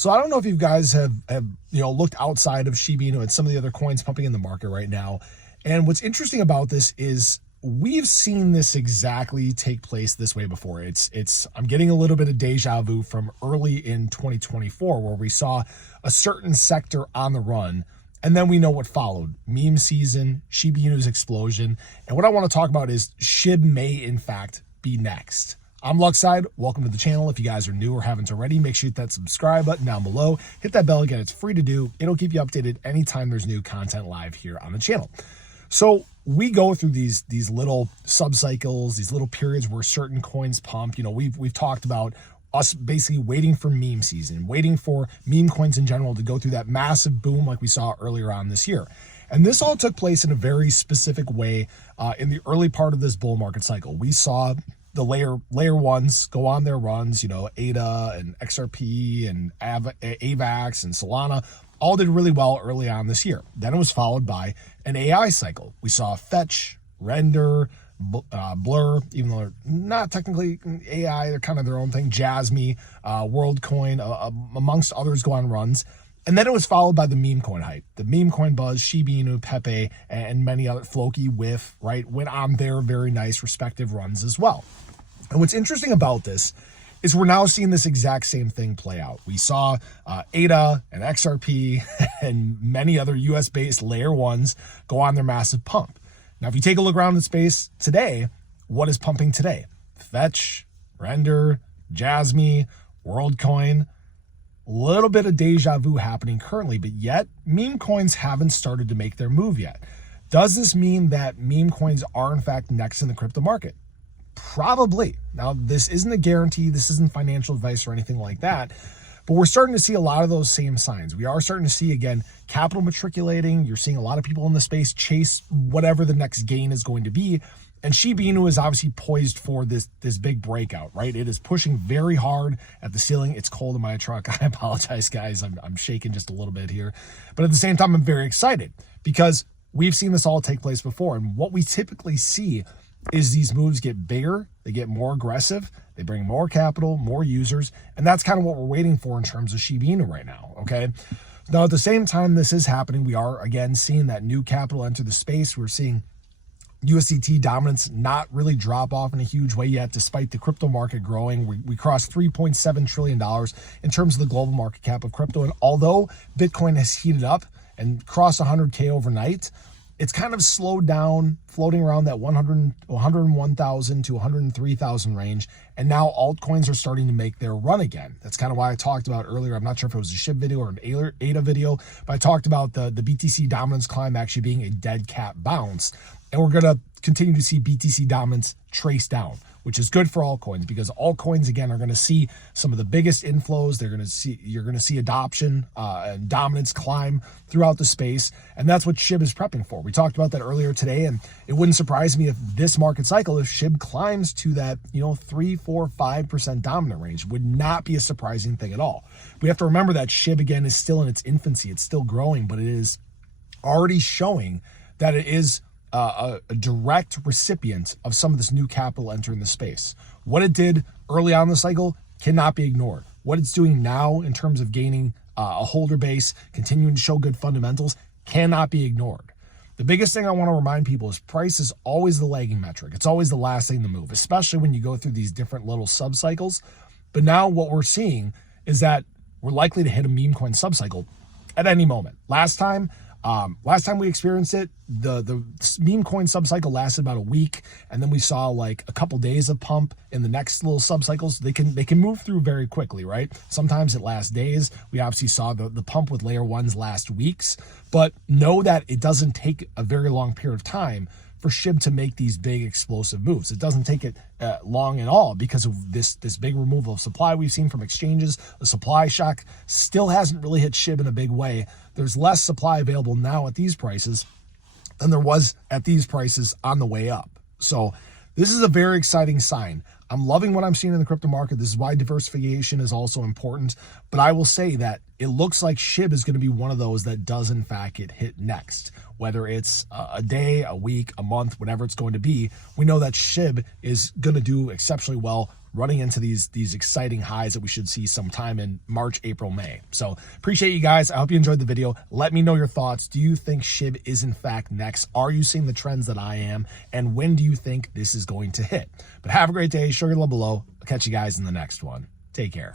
So I don't know if you guys have looked outside of Shiba Inu at some of the other coins pumping in the market right now. And what's interesting about this is we've seen this exactly take place this way before. I'm getting a little bit of deja vu from early in 2024 where we saw a certain sector on the run. And then we know what followed. Meme season, Shiba Inu's explosion. And what I want to talk about is Shib may in fact be next. I'm Luckside. Welcome to the channel. If you guys are new or haven't already, make sure you hit that subscribe button down below. Hit that bell again. It's free to do. It'll keep you updated anytime there's new content live here on the channel. So we go through these little sub-cycles, these little periods where certain coins pump. We've talked about us basically waiting for meme season, waiting for meme coins in general to go through that massive boom like we saw earlier on this year. And this all took place in a very specific way in the early part of this bull market cycle. We saw the layer ones go on their runs, ADA and XRP and AVAX and Solana all did really well early on this year. Then it was followed by an AI cycle. We saw Fetch, Render, Blur, even though they're not technically AI, they're kind of their own thing, Jasmy, WorldCoin, amongst others go on runs. And then it was followed by the meme coin hype. The meme coin buzz, Shiba Inu, Pepe, and many other, Floki, Whiff, right, went on their very nice respective runs as well. And what's interesting about this is we're now seeing this exact same thing play out. We saw ADA and XRP and many other US-based layer ones go on their massive pump. Now, if you take a look around the space today, what is pumping today? Fetch, Render, Jasmy, WorldCoin. A little bit of deja vu happening currently, but yet meme coins haven't started to make their move yet. Does this mean that meme coins are in fact next in the crypto market? Probably. Now, this isn't a guarantee. This isn't financial advice or anything like that, but we're starting to see a lot of those same signs. We are starting to see, again, capital matriculating. You're seeing a lot of people in the space chase whatever the next gain is going to be. And Shiba Inu is obviously poised for this big breakout, right? It is pushing very hard at the ceiling. It's cold in my truck. I apologize, guys. I'm shaking just a little bit here. But at the same time, I'm very excited because we've seen this all take place before. And what we typically see is these moves get bigger, they get more aggressive, they bring more capital, more users. And that's kind of what we're waiting for in terms of Shiba Inu right now, okay? Now, at the same time this is happening, we are, again, seeing that new capital enter the space. We're seeing USDT dominance not really drop off in a huge way yet, despite the crypto market growing. We crossed $3.7 trillion in terms of the global market cap of crypto. And although Bitcoin has heated up and crossed 100K overnight, it's kind of slowed down, floating around that 101,000 to 103,000 range. And now altcoins are starting to make their run again. That's kind of why I talked about earlier. I'm not sure if it was a Shib video or an ADA video, but I talked about the BTC dominance climb actually being a dead cat bounce. And we're going to continue to see BTC dominance trace down, which is good for altcoins because altcoins, again, are going to see some of the biggest inflows. You're going to see adoption and dominance climb throughout the space. And that's what Shib is prepping for. We talked about that earlier today, and it wouldn't surprise me if this market cycle, if Shib climbs to that, 3, 4, 5% dominant range, would not be a surprising thing at all. We have to remember that Shib, again, is still in its infancy. It's still growing, but it is already showing that it is a direct recipient of some of this new capital entering the space. What it did early on in the cycle cannot be ignored. What it's doing now in terms of gaining a holder base, continuing to show good fundamentals, cannot be ignored. The biggest thing I want to remind people is price is always the lagging metric. It's always the last thing to move, especially when you go through these different little sub-cycles. But now what we're seeing is that we're likely to hit a meme coin sub-cycle at any moment. Last time we experienced it, the meme coin subcycle lasted about a week, and then we saw like a couple days of pump in the next little subcycles. They can move through very quickly, right? Sometimes it lasts days. We obviously saw the pump with layer ones last weeks, but know that it doesn't take a very long period of time for Shib to make these big explosive moves. It doesn't take it long at all because of this big removal of supply we've seen from exchanges. The supply shock still hasn't really hit Shib in a big way. There's less supply available now at these prices than there was at these prices on the way up. So this is a very exciting sign. I'm loving what I'm seeing in the crypto market. This is why diversification is also important. But I will say that it looks like Shib is going to be one of those that does in fact get hit next. Whether it's a day, a week, a month, whatever it's going to be, we know that Shib is going to do exceptionally well running into these exciting highs that we should see sometime in March, April, May. So appreciate you guys. I hope you enjoyed the video. Let me know your thoughts. Do you think Shib is in fact next? Are you seeing the trends that I am? And when do you think this is going to hit? But have a great day. Show your love below. I'll catch you guys in the next one. Take care.